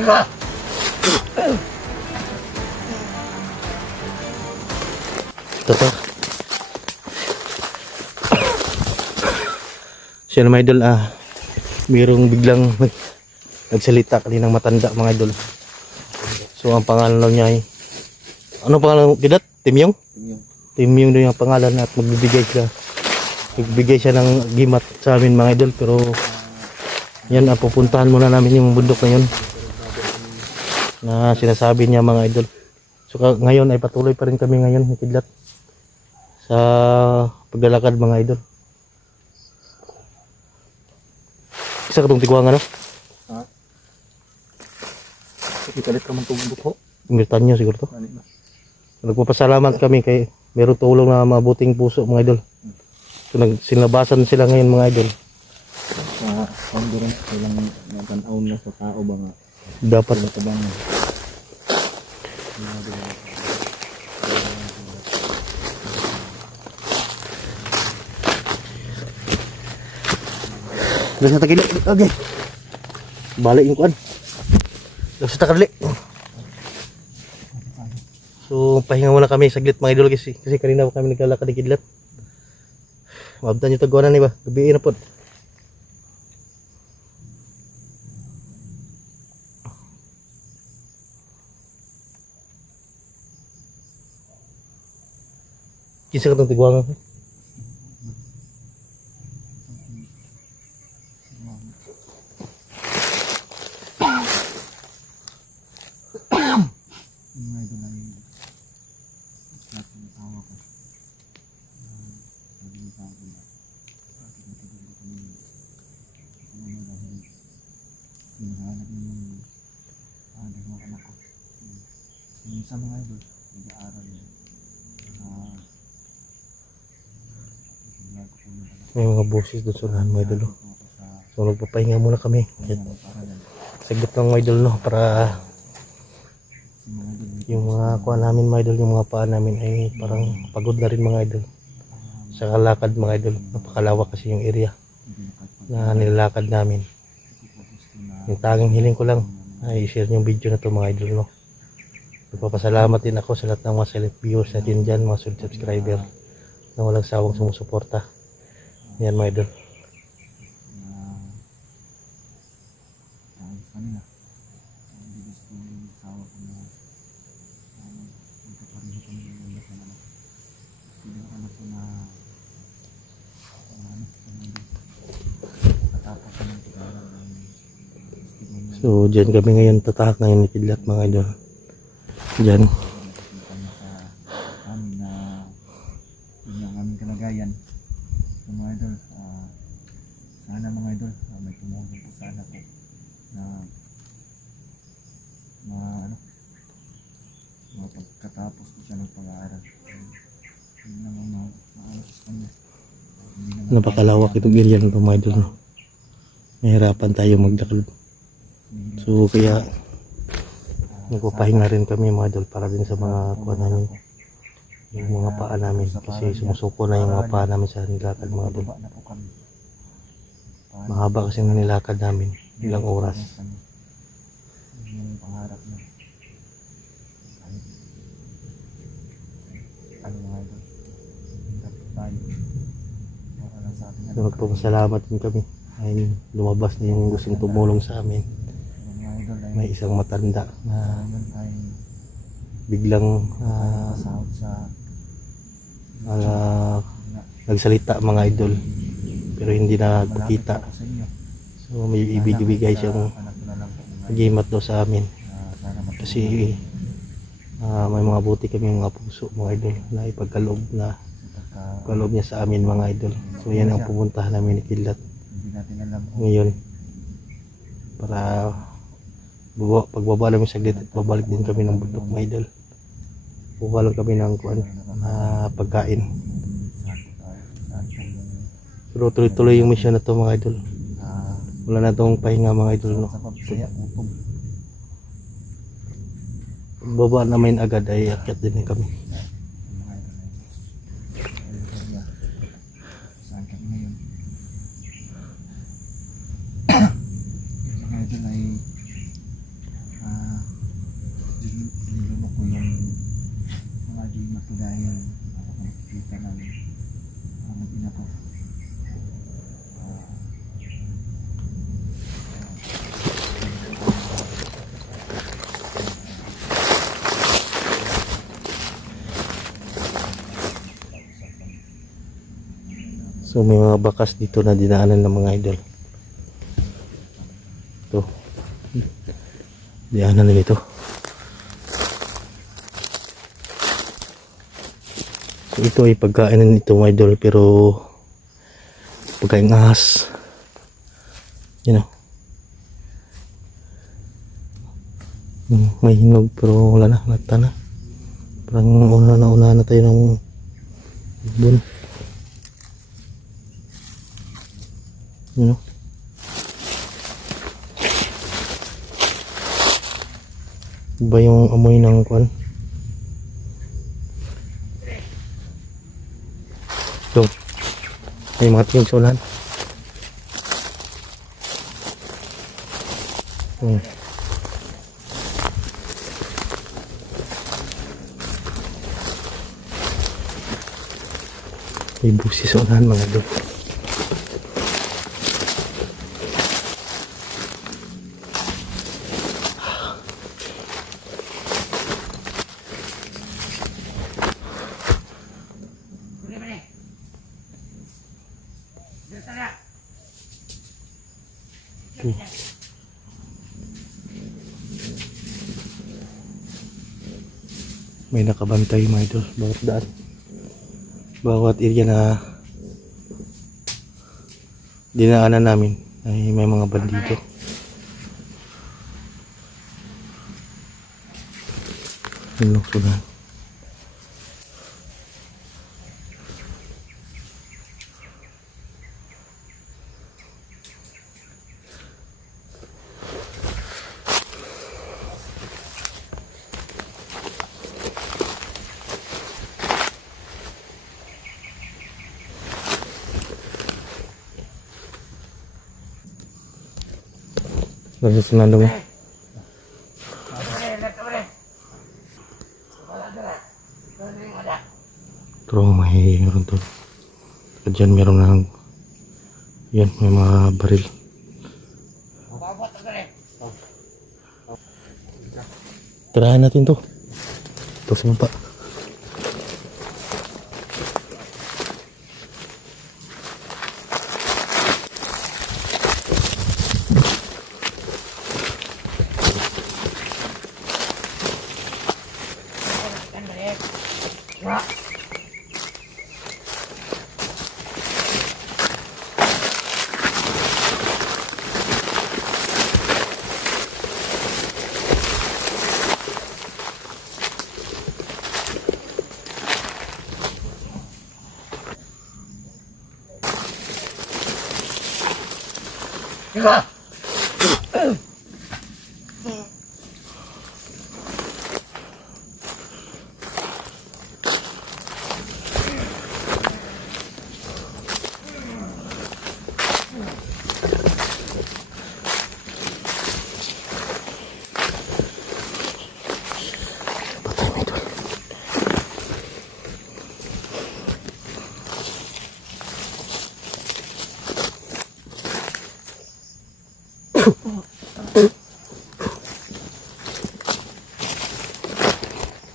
Ito to. Siya na mga idol, mayroong biglang nagsalita kaninang matanda mga idol. So ang pangalan lang niya ay, ano pangalan Gidat? Timyong? Timyong din yung pangalan at magbibigay siya ng gimat sa amin mga idol. Pero yan, pupuntahan muna namin yung bundok na yun na sinasabi niya mga idol. So ngayon ay patuloy pa rin kami ngayon Kidlat sa paglalakad mga idol. Isa ka itong tiguang ano? Ha? Ikalit ka man itong buko. Imirtan nyo siguro to. Nagpapasalamat kami kay meron tulong na mabuting puso mga idol. So sinabasan sila ngayon mga idol. Ang durang silang natanaw na sa tao ba nga dapat natabang Dasa takili. Okay. Balik yung kuan. Dasa takili. So pahinga muna kami saglit mga idol kasi kanina pa kami naglalakad ni Kidlat. Mabdan yung taguanan ni ba? Gabi na po. Kisa ka itong tiguangan. Sa mga idol, nag-aaral yun. May mga boses doon sa unahan mga idol. So nagpapahinga muna kami. Saglit lang mga idol no, para yung mga kuha namin mga idol, yung mga paa namin ay parang pagod na rin mga idol sa kalakad mga idol. Napakalawak kasi yung area na nilalakad namin. Yung tanging hiling ko lang ay i-share yung video na to mga idol no. Nagpapasalamat din ako sa lahat ng mga silent viewers natin dyan, mga solid subscriber na walang sawang sumusuporta. Yan mga idol. So dyan kami ngayon, tatahak ngayon ni Kidlat mga idol. Dyan. Yung aming kalagayan. So mga idol, sana mga idol, may tumulong po sana po na mapagkatapos ko siya ng pag-aaral. Hindi naman maano sa kanya. Napakalawak itong area ng mga idol no. Mahirapan tayo magdakal. So kaya nagpapahinga rin kami mga idol para din sa mga kuha namin, yung mga paa namin kasi sumusuko na yung mga paa namin sa nilakad mga idol. Mahaba kasi ng nilakad namin, ilang oras. Yung pangarap na ano mga idol, dapat tayo para lang sa ating So nagpapasalamat din kami ay lumabas na yung gustong tumulong sa amin. May isang matanda na biglang nagsalita mga idol pero hindi na nagpakita. So may ibigay siyang gimat daw sa amin kasi may mga buti kami mga puso mga idol na ipagkaloob niya sa amin mga idol. So yan ang pupuntahan namin ni Kidlat ngayon para pagbaba namin saglit at babalik din kami ng bundok mga idol. Kuha lang kami ng pagkain. Pero tuloy-tuloy yung mission na to mga idol. Wala na itong pahinga mga idol no. Pagbaba namin agad ay akyat din kami. So may mga bakas dito na dinaanan ng mga idol. Ito. Dinaanan nila ito. So ito ay pagkainan nito mga idol, pero pagkain ahas. Yan o. May hinog pero wala na, lata na. Parang una na tayo ng ibon. Ano? Iba yung amoy ng kwan. Ito. May mga tiyog sa ulan. May busis sa unahan mga idol. May nakabantay mga idol bawat daan, bawat area na dinaanan namin ay may mga bandito. Ano sunan? Lagi senang dong. Terus meron to. Diyan meron ng yan, may mga baril. Tirahan natin to. Ito sa baba.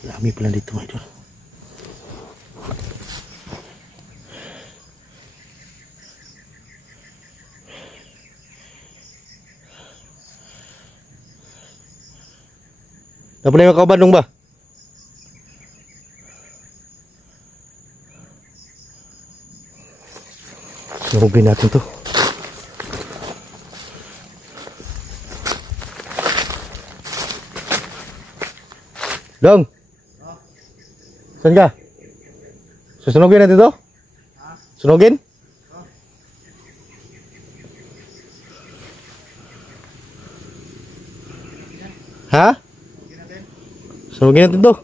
Dami pala dito mga idol. Dapat na yung kabandong ba? Nahugin natin to. Dong! Saan ka? Susunugin natin to? Sunugin? Ha? Sunugin natin to.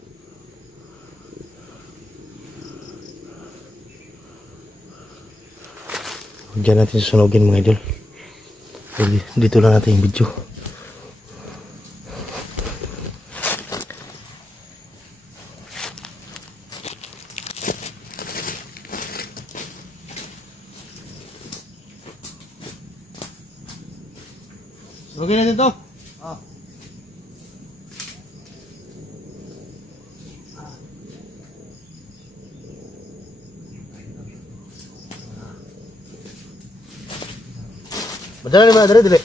Diyan natin susunugin mga idol. Dito lang natin yung video. Sunugin natin to. Madala ba dali dili.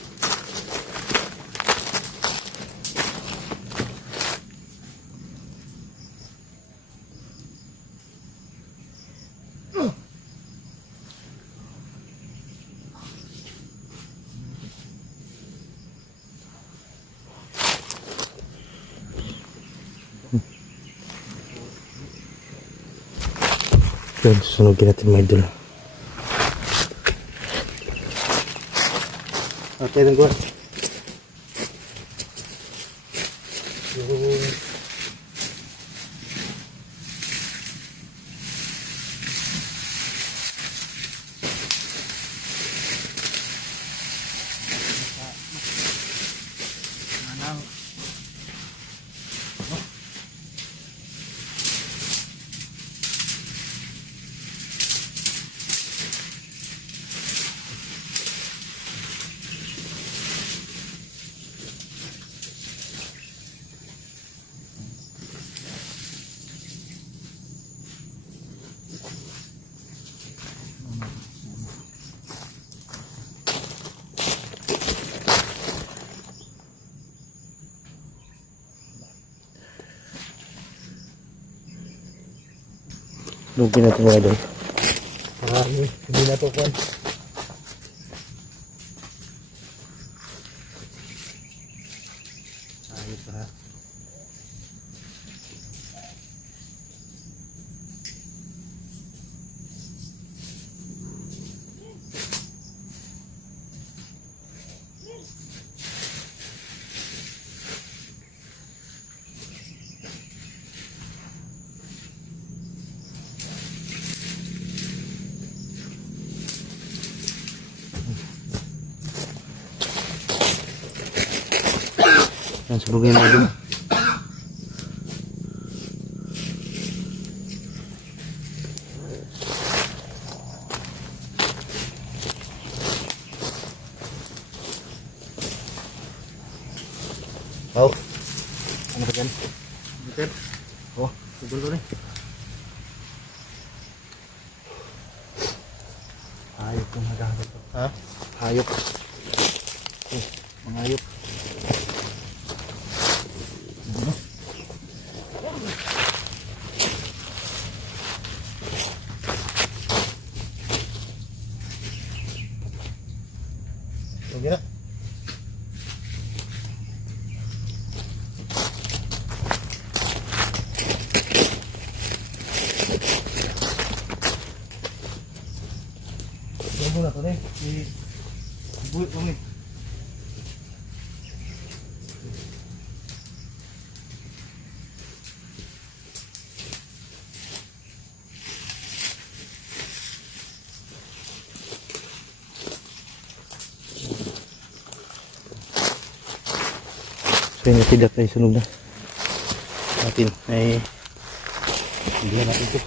Yun, sunugin natin mga idol. Okay, then go. Lugin natin mga idol. Hindi na ito po. Ayos ha. Yan, sabugin mo doon. Oh, ano ba dyan? Bitter? Oh, subul ko rin. Hayop yung naghahanap ko. Ha? Hayop. Mga hayop. Okay na. Yan muna ito na eh. Ibulit mo eh. So yun, tidak tayo sunog na natin ay hindi natin ito.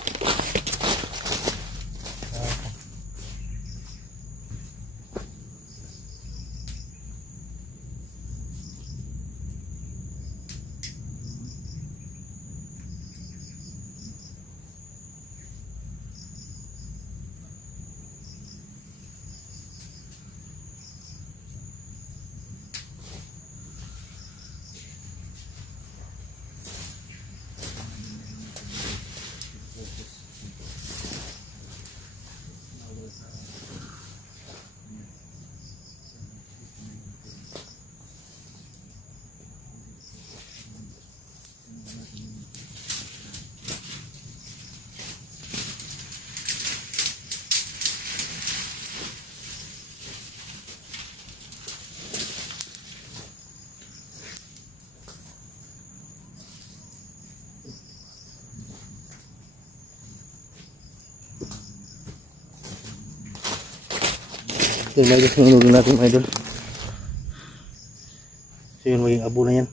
So yun mga idol, sunugin natin mga idol. So yun, maging abo na yan.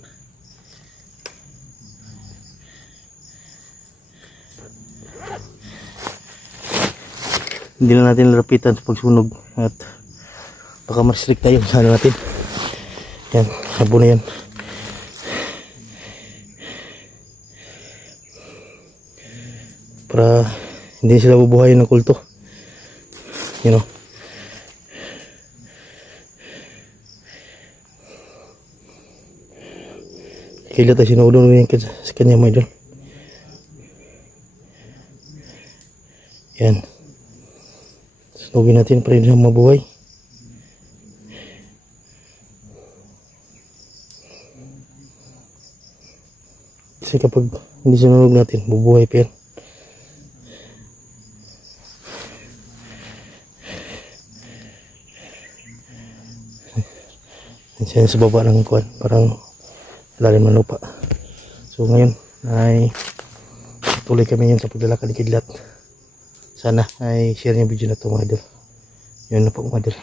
Hindi na natin lalapitan sa pagsunog at baka ma-restrict tayo sa ano natin. Yan, abo na yan. Para hindi sila bubuhayin ng kulto. You know. Kailan tayo sinulong yan sa kanya mga idol. Yan. Sunugin natin para hindi na mabuhay. Kasi kapag hindi sinunog natin, bubuhay pa yan. Yan sa baba ng kuwan, parang lalim ng lupa. So ngayon ay tuloy kami yun sa paglalakad ni Kidlat. Sana ay share niyo video na ito mga idol. Yun na po mga idol.